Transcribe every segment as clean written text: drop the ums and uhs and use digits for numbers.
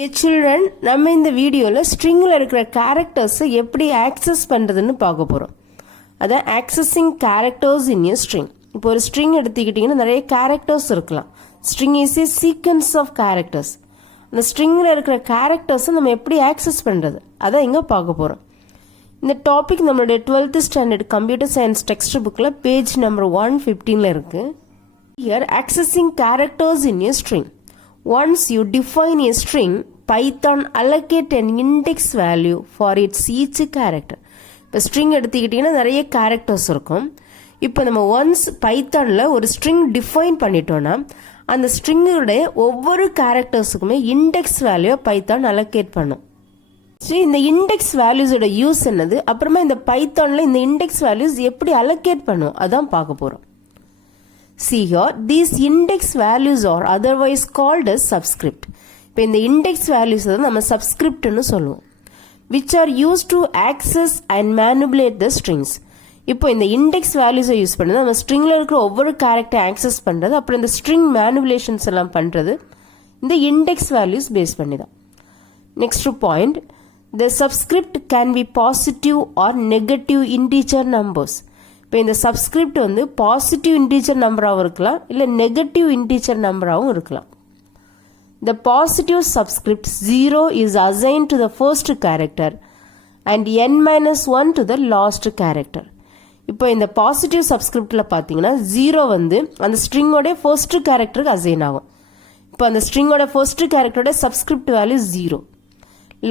Children, நம்ம இந்த வீடியோவில் ஸ்ட்ரிங்கில் இருக்கிற கேரக்டர்ஸை எப்படி ஆக்சஸ் பண்ணுறதுன்னு பார்க்க போகிறோம். அதான் accessing characters in a string. இப்போ ஒரு ஸ்ட்ரிங் எடுத்துக்கிட்டிங்கன்னா நிறைய கேரக்டர்ஸ் இருக்கலாம். String is a sequence of characters. அந்த ஸ்ட்ரிங்கில் இருக்கிற கேரக்டர்ஸை நம்ம எப்படி ஆக்சஸ் பண்ணுறது அதான் இங்கே பார்க்க போகிறோம். இந்த டாபிக் நம்மளுடைய 12th standard computer science text புக்கில் பேஜ் நம்பர் 115 இருக்குது. Here accessing characters in a string. Once you define a string, Python allocate an index value for its each character. இப்போ ஸ்ட்ரிங் எடுத்துக்கிட்டிங்கன்னா நிறைய கேரக்டர்ஸ் இருக்கும். இப்போ நம்ம ஒன்ஸ் பைத்தானில் ஒரு ஸ்ட்ரிங் டிஃபைன் பண்ணிட்டோன்னா அந்த ஸ்ட்ரிங்குடைய ஒவ்வொரு கேரக்டர்ஸுக்குமே இண்டெக்ஸ் வேல்யூ பைத்தான் அலோகேட் பண்ணும். ஸோ இந்த இண்டெக்ஸ் வேல்யூஸோட யூஸ் என்னது, அப்புறமா இந்த பைத்தானில் இந்த இண்டெக்ஸ் வேல்யூஸ் எப்படி அலோகேட் பண்ணும் அதான் பார்க்க போகிறோம். See here, these index values are otherwise called as subscript. இப்போ இந்த index values தான் நம்ம subscriptனு சொல்லுவோம், which are used to access and manipulate the strings. இப்போ இந்த index values யூஸ் பண்ணி நம்ம ஸ்ட்ரிங்ல இருக்கிற ஒவ்வொரு கேரக்டர் ஆக்சஸ் பண்றது, அப்புறம் இந்த string manipulations எல்லாம் பண்றது இந்த index values பேஸ் பண்ணி தான். Next point, the subscript can be positive or negative integer numbers. இப்போ இந்த சப்ஸ்கிரிப்ட் வந்து பாசிட்டிவ் இன்டீஜர் நம்பராகவும் இருக்கலாம், இல்லை நெகட்டிவ் இன்டீஜர் நம்பராகவும் இருக்கலாம். The positive subscript 0 is assigned to the first character and n-1 to the last character. இப்போ இந்த positive சப்ஸ்கிரிப்டில் பார்த்தீங்கன்னா 0 வந்து அந்த ஸ்ட்ரிங்கோட ஃபர்ஸ்ட் கேரக்டருக்கு அசைன் ஆகும். இப்போ அந்த ஸ்ட்ரிங்கோட ஃபர்ஸ்ட் கேரக்டரோட சப்ஸ்கிரிப்ட் வேல்யூ 0,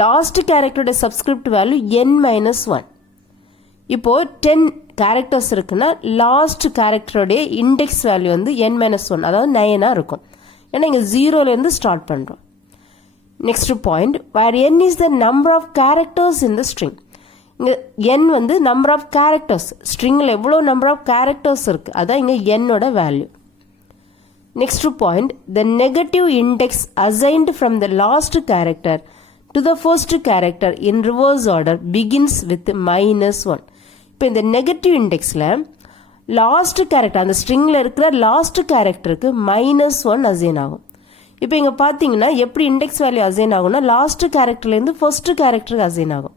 லாஸ்ட் கேரக்டரோட சப்ஸ்கிரிப்ட் வேல்யூ n-1. இப்போ 10 கேரக்டர்ஸ் இருக்குன்னா லாஸ்ட் கேரக்டரோடைய இண்டெக்ஸ் வேல்யூ வந்து n-1, அதாவது 9 இருக்கும். ஏன்னா இங்கே 0லேருந்து ஸ்டார்ட் பண்ணுறோம். Next point, where n is the number of characters in the string. இங்கே n வந்து நம்பர் ஆஃப் கேரக்டர்ஸ், ஸ்ட்ரிங்கில் எவ்வளோ நம்பர் ஆஃப் கேரக்டர்ஸ் இருக்குது அதான் இங்கே n-ஓட value. Next point, the negative index assigned from the last character to the first character in reverse order begins with -1. இப்போ இந்த நெகட்டிவ் இண்டெக்ஸில் லாஸ்ட் கேரக்டர், அந்த ஸ்ட்ரிங்கில் இருக்கிற லாஸ்ட் கேரக்டருக்கு -1 அசைன் ஆகும். இப்போ இங்கே பார்த்தீங்கன்னா எப்படி இண்டெக்ஸ் வேல்யூ அசைன் ஆகும்னா லாஸ்ட் கேரக்டர்லேருந்து ஃபர்ஸ்ட் கேரக்டருக்கு அசைன் ஆகும்.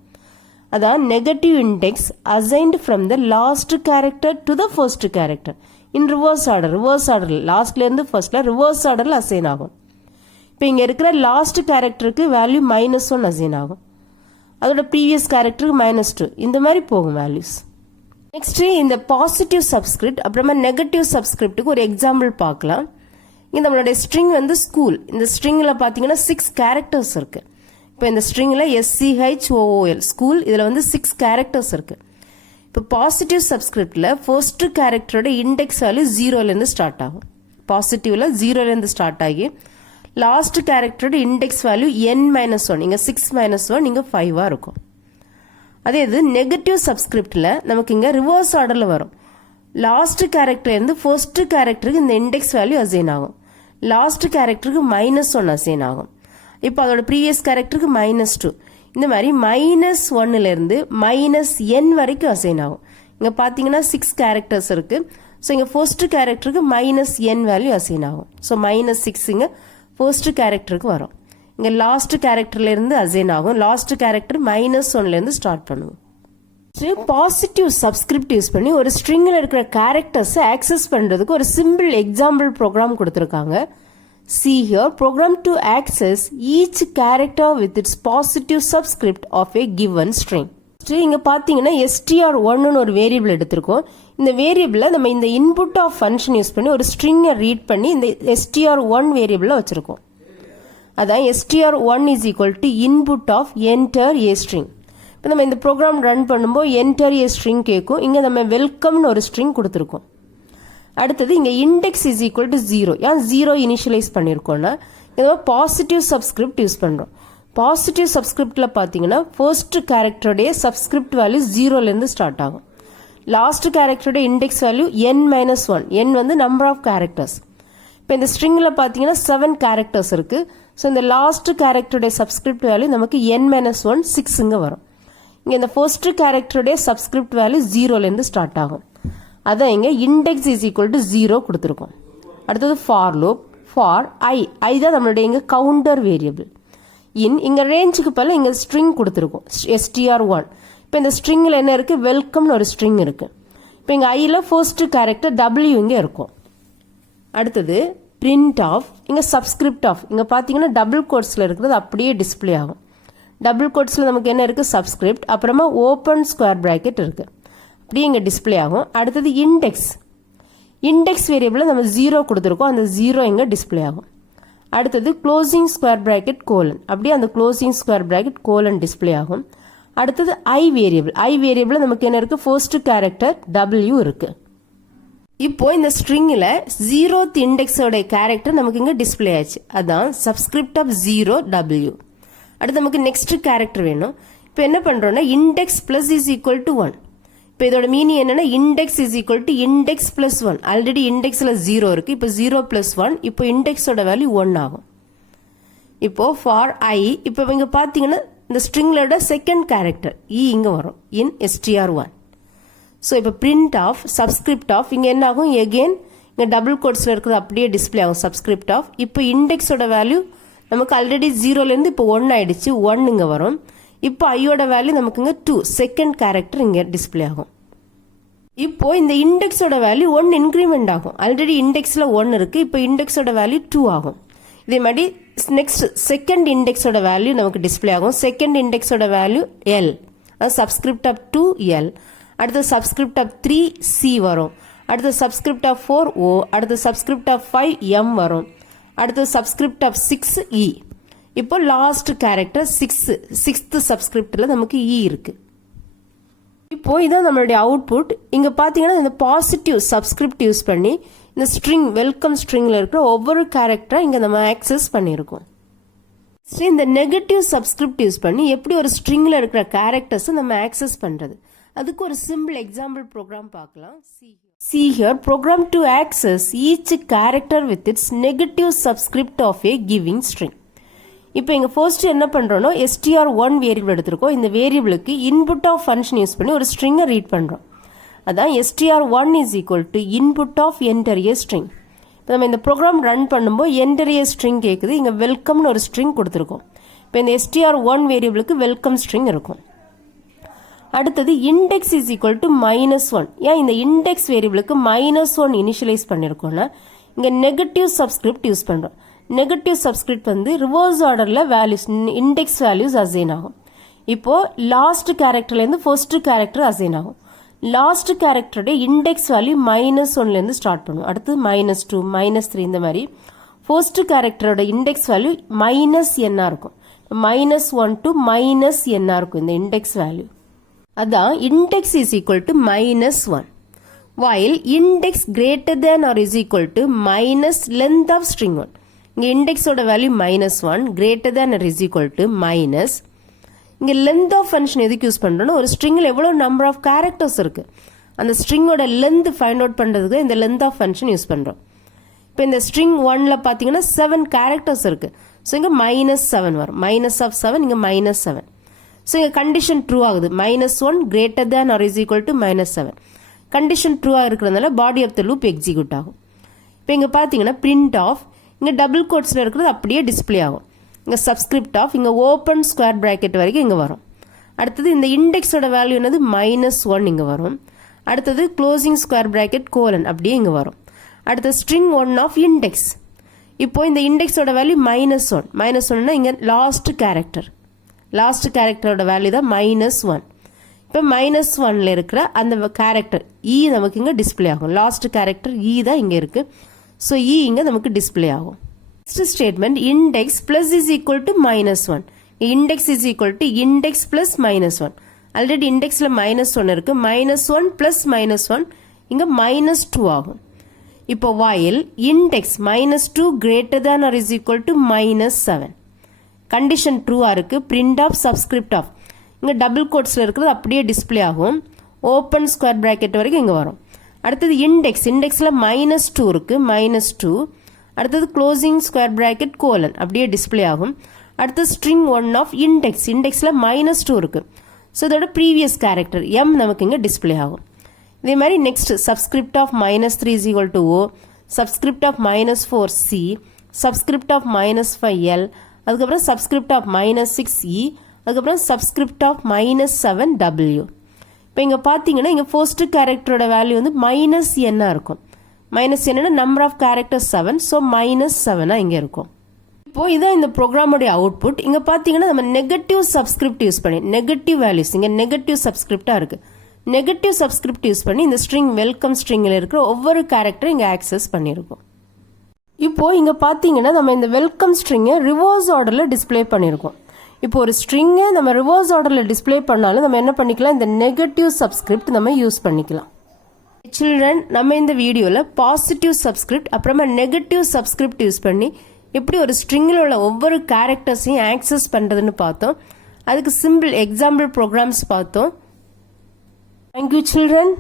அதான் negative index assigned from the last character to the first character in reverse order. Reverse ஆர்டரில் லாஸ்ட்லேருந்து ஃபர்ஸ்டில் ரிவர்ஸ் ஆர்டரில் அசைன் ஆகும். இப்போ இங்கே இருக்கிற லாஸ்ட் கேரக்டருக்கு வேல்யூ -1 அசைன் ஆகும், அதோட ப்ரீவியஸ் கேரக்டருக்கு -2, இந்த மாதிரி போகும் வேல்யூஸ். நெக்ஸ்ட் இந்த பாசிட்டிவ் சப்ஸ்கிரிப்ட் அப்புறமா நெகட்டிவ் சப்ஸ்கிரிப்டுக்கு ஒரு எக்ஸாம்பிள் பார்க்கலாம். இங்கே நம்மளுடைய ஸ்ட்ரிங் வந்து ஸ்கூல். இந்த ஸ்ட்ரிங்கில் பார்த்தீங்கன்னா 6 கேரக்டர்ஸ் இருக்கு. இப்போ இந்த ஸ்ட்ரிங்கில் SCHOOL ஸ்கூல், இதில் வந்து 6 கேரக்டர்ஸ் இருக்கு. இப்போ பாசிட்டிவ் சப்ஸ்கிரிப்டில் ஃபர்ஸ்ட் கேரக்டரோட இண்டெக்ஸ் வேல்யூ 0லேருந்து ஸ்டார்ட் ஆகும். பாசிட்டிவ்ல 0லேருந்து ஸ்டார்ட் ஆகி லாஸ்ட் கேரக்டரோட இண்டெக்ஸ் வேல்யூ n-1, இங்கே 6-1 இங்கே 5 இருக்கும். அதே இது நெகட்டிவ் சப்ஸ்கிரிப்டில் நமக்கு இங்கே ரிவர்ஸ் ஆர்டரில் வரும். லாஸ்ட் கேரக்டர்லேருந்து ஃபர்ஸ்ட் கேரக்டருக்கு இந்த இண்டெக்ஸ் வேல்யூ அசைன் ஆகும், லாஸ்ட் கேரக்டருக்கு -1 அசைன் ஆகும். இப்போ அதோட ப்ரீவியஸ் கேரக்டருக்கு -2, இந்த மாதிரி -1லேருந்து -n வரைக்கும் அசைன் ஆகும். இங்கே பார்த்தீங்கன்னா 6 கேரக்டர்ஸ் இருக்குது. ஸோ இங்கே ஃபர்ஸ்ட் கேரக்டருக்கு -n வேல்யூ அசைன் ஆகும். ஸோ -6 இங்கே ஃபர்ஸ்ட் கேரக்டருக்கு வரும். இங்கே லாஸ்ட் கேரக்டர்லேருந்து அசைன் ஆகும், லாஸ்ட் கேரக்டர் -1லேருந்து ஸ்டார்ட் பண்ணுவோம். பாசிட்டிவ் சப்ஸ்கிரிப்ட் யூஸ் பண்ணி ஒரு ஸ்ட்ரிங்கில் இருக்கிற கேரக்டர்ஸை ஆக்சஸ் பண்ணுறதுக்கு ஒரு சிம்பிள் எக்ஸாம்பிள் ப்ரோக்ராம் கொடுத்துருக்காங்க. See here, program to access each character with its positive subscript of a given string. இங்கே பார்த்தீங்கன்னா str1 ஒரு வேரியபிள் எடுத்திருக்கோம். இந்த வேரியபிளை நம்ம இந்த இன்புட் ஆஃப் ஃபங்க்ஷன் யூஸ் பண்ணி ஒரு ஸ்ட்ரிங்கை ரீட் பண்ணி இந்த str1 வேரியபிளை வச்சுருக்கோம். அதான் str1 is equal to input of enter a string. இப்போ நம்ம இந்த ப்ரோக்ராம் ரன் பண்ணும்போது enter a string கேட்கும். இங்கே நம்ம வெல்கம்னு ஒரு ஸ்ட்ரிங் கொடுத்துருக்கோம். அடுத்தது இங்கே இண்டெக்ஸ் இஸ் ஈக்குவல் டு 0. ஏன் 0 இனிஷியலைஸ் பண்ணியிருக்கோம்னா இதை பாசிட்டிவ் சப்ஸ்கிரிப்ட் யூஸ் பண்ணுறோம். பாசிட்டிவ் சப்ஸ்கிரிப்டில் பார்த்தீங்கன்னா ஃபர்ஸ்ட் கேரக்டருடைய சப்ஸ்கிரிப்ட் வேல்யூ 0லேருந்து ஸ்டார்ட் ஆகும், லாஸ்ட் கேரக்டருடைய இண்டெக்ஸ் வேல்யூ n-1. n வந்து நம்பர் ஆஃப் கேரக்டர்ஸ். இப்போ இந்த ஸ்ட்ரிங்கில் பார்த்தீங்கன்னா 7 கேரக்டர்ஸ் இருக்குது. ஸோ இந்த லாஸ்ட் கேரக்டருடைய சப்ஸ்கிரிப்ட் வேல்யூ நமக்கு n-1 6 இங்கே வரும். இங்கே இந்த ஃபர்ஸ்ட் கேரக்டருடைய சப்ஸ்கிரிப்ட் வேல்யூ 0லேருந்து ஸ்டார்ட் ஆகும். அதான் இங்கே இண்டெக்ஸ் இஸ் ஈக்குவல் டு 0 கொடுத்துருக்கோம். அடுத்தது ஃபார் லூப், ஃபார் i தான் நம்மளுடைய இங்கே கவுண்டர் வேரியபிள். இன் இங்க ரேஞ்சுக்கு பதில் இங்க ஸ்ட்ரிங் கொடுத்துருக்கோம் str1. இப்போ இந்த ஸ்ட்ரிங்ல என்ன இருக்கு, வெல்கம்னு ஒரு ஸ்ட்ரிங் இருக்கு. இப்போ இங்க ஐல ஃபர்ஸ்ட் கேரக்டர் w இங்க இருக்கும். அடுத்தது print ஆஃப், இங்க சப்ஸ்கிரிப்ட் ஆஃப், இங்க பாத்தீங்கன்னா டபுள் கோட்ஸ்ல இருக்கிறது அப்படியே டிஸ்ப்ளே ஆகும். டபுள் கோட்ஸ்ல நமக்கு என்ன இருக்கு, சப்ஸ்கிரிப்ட், அப்புறமா ஓப்பன் ஸ்கொயர் பிராக்கெட் இருக்கு, அப்படியே இங்க டிஸ்ப்ளே ஆகும். அடுத்தது இண்டெக்ஸ், இண்டெக்ஸ் வேரியபிள் நம்ம 0 கொடுத்துருக்கோம், அந்த 0 இங்க டிஸ்ப்ளே ஆகும். அடுத்தது க்ளோசிங் ஸ்கொயர் பிராக்கெட் கோலன், அப்படியே அந்த closing square bracket colon display ஆகும். அடுத்தது ஐ வேரியபிள், ஐ வேரியபிள் நமக்கு என்ன இருக்கு, ஃபர்ஸ்ட் கேரக்டர் w இருக்கு. இப்போ இந்த ஸ்ட்ரிங்ல 0th இண்டெக்ஸோட கேரக்டர் நமக்கு இங்க டிஸ்ப்ளே ஆச்சு, அதான் சப்ஸ்கிரிப்ட் ஆஃப் 0w. அடுத்து நமக்கு நெக்ஸ்ட் கேரக்டர் வேணும். இப்போ என்ன பண்றோம்னா index plus is equal to 1. இப்போ இதோட மீனிங் என்னன்னா index is equal to index plus 1. Already இண்டெக்ஸ்ல 0 இருக்கு, இப்போ 0 பிளஸ் 1, இப்போ இண்டெக்ஸோட வேல்யூ 1 ஆகும். இப்போ ஃபார் ஐ, இப்போ இங்க பாத்தீங்கன்னா இந்த ஸ்ட்ரிங்லோட செகண்ட் கேரக்டர் இங்க வரும் இன் str1. ஸோ இப்போ பிரிண்ட் ஆஃப் சப்ஸ்கிரிப்ட் ஆஃப், இங்க என்ன ஆகும், எகெயின் இங்க டபுள் கோட்ஸ்ல இருக்கிறது அப்படியே டிஸ்ப்ளே ஆகும் சப்ஸ்கிரிப்ட் ஆஃப். இப்போ இண்டெக்ஸோட வேல்யூ நமக்கு ஆல்ரெடி 0ல இருந்து இப்போ 1 ஆயிடுச்சு, 1 இங்க வரும். இப்போ ஐயோட வேல்யூ நமக்கு இங்க 2, செகண்ட் கேரக்டர் இங்க டிஸ்ப்ளே ஆகும். இப்போ இந்த இண்டெக்ஸோட வேல்யூ 1 இன்க்ரிமெண்ட் ஆகும், ஆல்ரெடி இண்டெக்ஸ்ல 1 இருக்கு, இப்போ இண்டெக்ஸோட வேல்யூ 2 ஆகும். இதே மாதிரி நெக்ஸ்ட் செகண்ட் இண்டெக்ஸோட வேல்யூ நமக்கு டிஸ்ப்ளே ஆகும். செகண்ட் இண்டெக்ஸோட வேல்யூ l, அது சப்ஸ்கிரிப்ட் ஆஃப் 2l. அடுத்து சப்ஸ்கிரிப்ட் ஆஃப் 3c வரும். அடுத்து சப்ஸ்கிரிப்ட் ஆஃப் 4o. அடுத்து சப்ஸ்கிரிப்ட் ஆஃப் 5m வரும். அடுத்து சப்ஸ்கிரிப்ட் ஆஃப் 6e. இப்போ லாஸ்ட் கேரக்டர் 6th சப்ஸ்கிரிப்ட்ல நமக்கு e இருக்கு. இப்போ இதான் நம்மளுடைய அவுட்புட். இங்க பாத்தீங்கன்னா இந்த பாசிட்டிவ் சப்ஸ்கிரிப்ட் யூஸ் பண்ணி இந்த ஸ்ட்ரிங் வெல்கம் ஸ்ட்ரிங்ல இருக்கிற ஒவ்வொரு கேரக்டரை இங்க நம்ம ஆக்சஸ் பண்ணிருக்கோம். இந்த நெகட்டிவ் சப்ஸ்கிரிப்ட் யூஸ் பண்ணி எப்படி ஒரு ஸ்ட்ரிங்ல இருக்கிற கேரக்டர்ஸ் நம்ம ஆக்சஸ் பண்றது, அதுக்கு ஒரு சிம்பிள் எக்ஸாம்பிள் ப்ரோக்ராம் பார்க்கலாம். See here, program to access each character with its negative subscript of a giving string. இப்போ இங்க ஃபர்ஸ்ட் என்ன பண்றோம்னா str1 வேரியபிள் எடுத்துருக்கோம். இந்த வேரியபிளுக்கு இன்புட் ஆஃப் ஃபங்க்ஷன் யூஸ் பண்ணி ஒரு ஸ்ட்ரிங்கை ரீட் பண்றோம். அதான் str1 is equal to input of enter a string. இப்போ நம்ம இந்த ப்ரோக்ராம் ரன் பண்ணும்போது என்டர் ஏ ஸ்ட்ரிங் கேட்குது, இங்க வெல்கம்னு ஒரு ஸ்ட்ரிங் கொடுத்துருக்கோம். இப்போ இந்த str1 வேரியபிளுக்கு வெல்கம் ஸ்ட்ரிங் இருக்கும். அடுத்தது இண்டெக்ஸ் இஸ் ஈக்குவல் டு -1. ஏன் இந்த இண்டெக்ஸ் வேரியபிளுக்கு -1 இனிஷியலைஸ் பண்ணிருக்கோம்னா இங்க நெகட்டிவ் சப்ஸ்கிரிப்ட் யூஸ் பண்றோம். நெகட்டிவ் சப்ஸ்கிரிப்ட் வந்து ரிவர்ஸ் ஆர்டர்ல வேல்யூஸ் இண்டெக்ஸ் வேல்யூஸ் அசைன் ஆகும். இப்போ லாஸ்ட் கேரக்டர்ல இருந்து ஃபர்ஸ்ட் கேரக்டர் அசைன் ஆகும். லாஸ்ட் கேரக்டரோட இண்டெக்ஸ் வேல்யூ -1ல இருந்து ஸ்டார்ட் பண்ணும். அடுத்து -2 -3 இந்த மாதிரி ஃபர்ஸ்ட் கேரக்டரோட இண்டெக்ஸ் வேல்யூ -n இருக்கும். -1 to -n இருக்கும் இந்த இண்டெக்ஸ் வேல்யூ. அதான் index is equal to -1, while index greater than or is equal to minus length of string 1. இங்க index ஓட value -1, greater than or is equal to minus. இங்க length of function எதுக்கு use பண்றோம்னா ஒரு ஸ்ட்ரிங்ல எவ்வளவு number of characters இருக்கு, அந்த ஸ்ட்ரிங்கோட length find out பண்றதுக்கு இந்த length of function யூஸ் பண்றோம். இப்போ இந்த ஸ்ட்ரிங் 1ல பாத்தீங்கன்னா 7 கேரக்டர்ஸ் இருக்கு, ஸோ இங்க -7 வரும். -7 இங்க -7. ஸோ இங்கே கண்டிஷன் ட்ரூ ஆகுது, -1 greater than or is equal to -7. Condition ட்ரூவாக இருக்கிறதுனால body of the loop execute ஆகும். இப்போ இங்கே பார்த்தீங்கன்னா பிரிண்ட் ஆஃப், இங்கே டபுள் கோட்ஸில் இருக்கிறது அப்படியே டிஸ்பிளே ஆகும். இங்கே சப்ஸ்கிரிப்ட் ஆஃப், இங்கே ஓப்பன் ஸ்கொயர் பிராக்கெட் வரைக்கும் இங்கே வரும். அடுத்தது இந்த இண்டெக்ஸோட வேல்யூ என்னது -1 இங்கே வரும். அடுத்தது க்ளோசிங் ஸ்கொயர் பிராக்கெட் கோலன் அப்படியே இங்கே வரும். அடுத்தது ஸ்ட்ரிங் 1 ஆஃப் இண்டெக்ஸ். இப்போ இந்த இண்டெக்ஸோட வேல்யூ -1. -1னா இங்கே லாஸ்ட் கேரக்டர், லாஸ்ட் கேரக்டரோட வேல்யூ தான் -1. இப்போ -1ல இருக்கிற அந்த கேரக்டர் இ நமக்கு இங்க டிஸ்பிளே ஆகும். லாஸ்ட் கேரக்டர் இ தான் இங்க இருக்கு, ஸோ இ இங்க நமக்கு டிஸ்பிளே ஆகும். Next statement index plus is equal to -1. Index is equal to index plus -1. Already இண்டெக்ஸ்ல -1 இருக்கு, -1 பிளஸ் -1 இங்க -2 ஆகும். இப்போ while index -2 greater than or is equal to -7. Condition ட்ரூவா இருக்கு. பிரிண்ட் ஆஃப் சப்ஸ்கிரிப்ட் ஆஃப், இங்க டபுள் கோட்ஸ்ல இருக்கிறது அப்படியே டிஸ்பிளே ஆகும். ஓப்பன் ஸ்கொயர் பிராக்கெட் வரைக்கும் இங்க வரும். அடுத்தது இண்டெக்ஸ், இண்டெக்ஸ்ல -2 இருக்கு, -2. அடுத்தது க்ளோசிங் ஸ்கொயர் பிராக்கெட் கோலன் அப்படியே டிஸ்பிளே ஆகும். அடுத்து ஸ்ட்ரிங் 1 ஆஃப் இண்டெக்ஸ், இண்டெக்ஸ்ல -2 இருக்கு, ஸோ இதோட ப்ரீவியஸ் கேரக்டர் எம் நமக்கு இங்க டிஸ்பிளே ஆகும். இதே மாதிரி next subscript of -3 is equal to O, subscript of -4 C, subscript of -5 L, அதுக்கப்புறம் சப்ஸ்கிரிப்ட் ஆஃப் -6e, அதுக்கப்புறம் சப்ஸ்கிரிப்ட் ஆஃப் -7w. இப்போ இங்கே பார்த்தீங்கன்னா இங்கே ஃபர்ஸ்ட் கேரக்டரோட வேல்யூ வந்து -n இருக்கும். -n number of character 7, so -7 இங்கே இருக்கும். இப்போ இதான் இந்த ப்ரோக்ராமோடைய அவுட்புட். இங்கே பார்த்தீங்கன்னா நம்ம நெகட்டிவ் சப்ஸ்கிரிப்ட் யூஸ் பண்ணி நெகட்டிவ் வேல்யூஸ் இங்கே நெகட்டிவ் சப்ஸ்கிரிப்டாக இருக்குது. நெகட்டிவ் சப்ஸ்கிரிப்ட் யூஸ் பண்ணி இந்த ஸ்ட்ரிங் வெல்கம் ஸ்ட்ரிங்கில் இருக்கிற ஒவ்வொரு கேரக்டரும் இங்கே ஆக்சஸ் பண்ணியிருக்கோம். இப்போ இங்கே பார்த்தீங்கன்னா நம்ம இந்த வெல்கம் ஸ்ட்ரிங்கை ரிவர்ஸ் ஆர்டரில் டிஸ்பிளே பண்ணியிருக்கோம். இப்போ ஒரு ஸ்ட்ரிங்கை நம்ம ரிவர்ஸ் ஆர்டரில் டிஸ்பிளே பண்ணாலும் நம்ம என்ன பண்ணிக்கலாம், இந்த நெகட்டிவ் சப்ஸ்கிரிப்ட் நம்ம யூஸ் பண்ணிக்கலாம். சில்ட்ரன், நம்ம இந்த வீடியோவில் பாசிட்டிவ் சப்ஸ்கிரிப்ட் அப்புறமா நெகட்டிவ் சப்ஸ்கிரிப்ட் யூஸ் பண்ணி எப்படி ஒரு ஸ்ட்ரிங்கில் உள்ள ஒவ்வொரு கேரக்டர்ஸையும் ஆக்சஸ் பண்ணுறதுன்னு பார்த்தோம். அதுக்கு சிம்பிள் எக்ஸாம்பிள் ப்ரோக்ராம்ஸ் பார்த்தோம். Thank you children.